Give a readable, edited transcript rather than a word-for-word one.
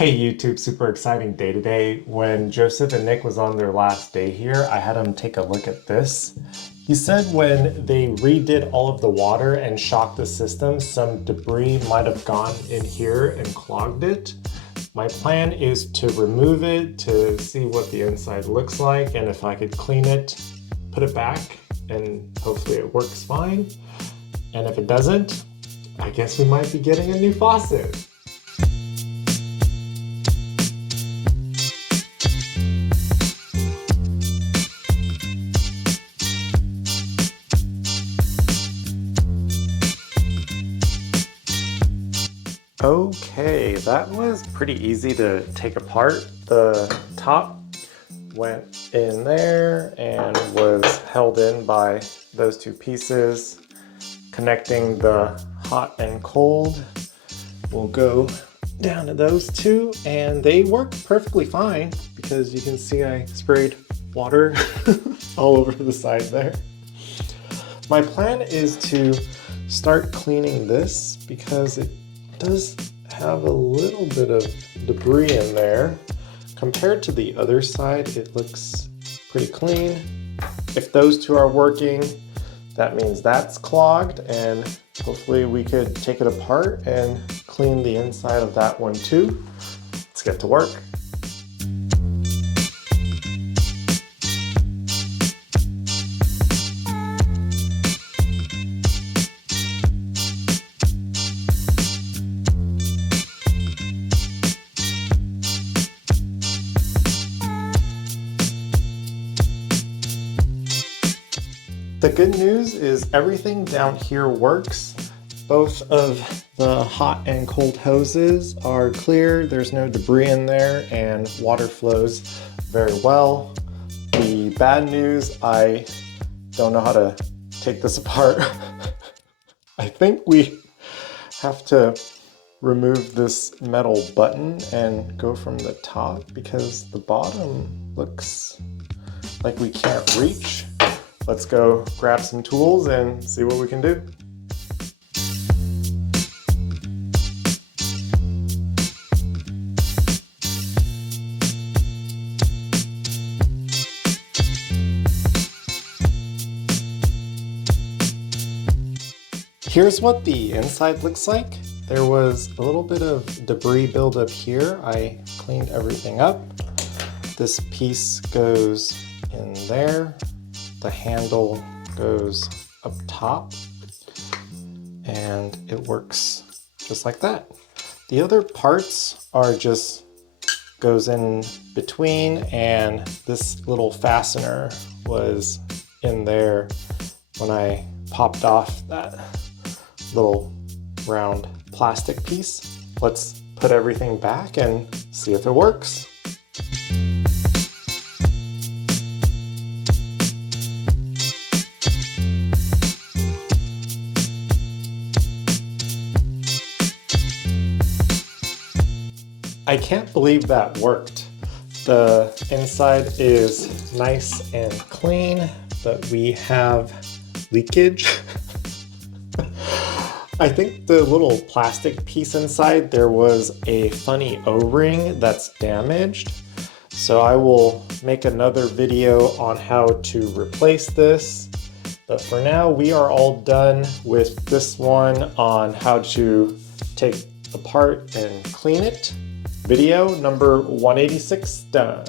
Hey YouTube, super exciting day today. When Joseph and Nick was on their last day here, I had them take a look at this. He said when they redid all of the water and shocked the system, some debris might have gone in here and clogged it. My plan is to remove it to see what the inside looks like, and if I could clean it, put it back, and hopefully it works fine. And if it doesn't, I guess we might be getting a new faucet. Okay, that was pretty easy to take apart. The top went in there and was held in by those two pieces. Connecting the hot and cold will go down to those two, and they work perfectly fine because you can see I sprayed water all over the side there. My plan is to start cleaning this because it does have a little bit of debris in there. Compared to the other side, it looks pretty clean. If those two are working, that means that's clogged, and hopefully we could take it apart and clean the inside of that one too. Let's get to work. The good news is everything down here works. Both of the hot and cold hoses are clear. There's no debris in there and water flows very well. The bad news, I don't know how to take this apart. I think we have to remove this metal button and go from the top because the bottom looks like we can't reach. Let's go grab some tools and see what we can do. Here's what the inside looks like. There was a little bit of debris buildup here. I cleaned everything up. This piece goes in there. The handle goes up top and it works just like that. The other parts are just goes in between, and this little fastener was in there when I popped off that little round plastic piece. Let's put everything back and see if it works. I can't believe that worked. The inside is nice and clean, but we have leakage. I think the little plastic piece inside, there was a funny O-ring that's damaged. So I will make another video on how to replace this. But for now, we are all done with this one on how to take apart and clean it. Video number 186 done.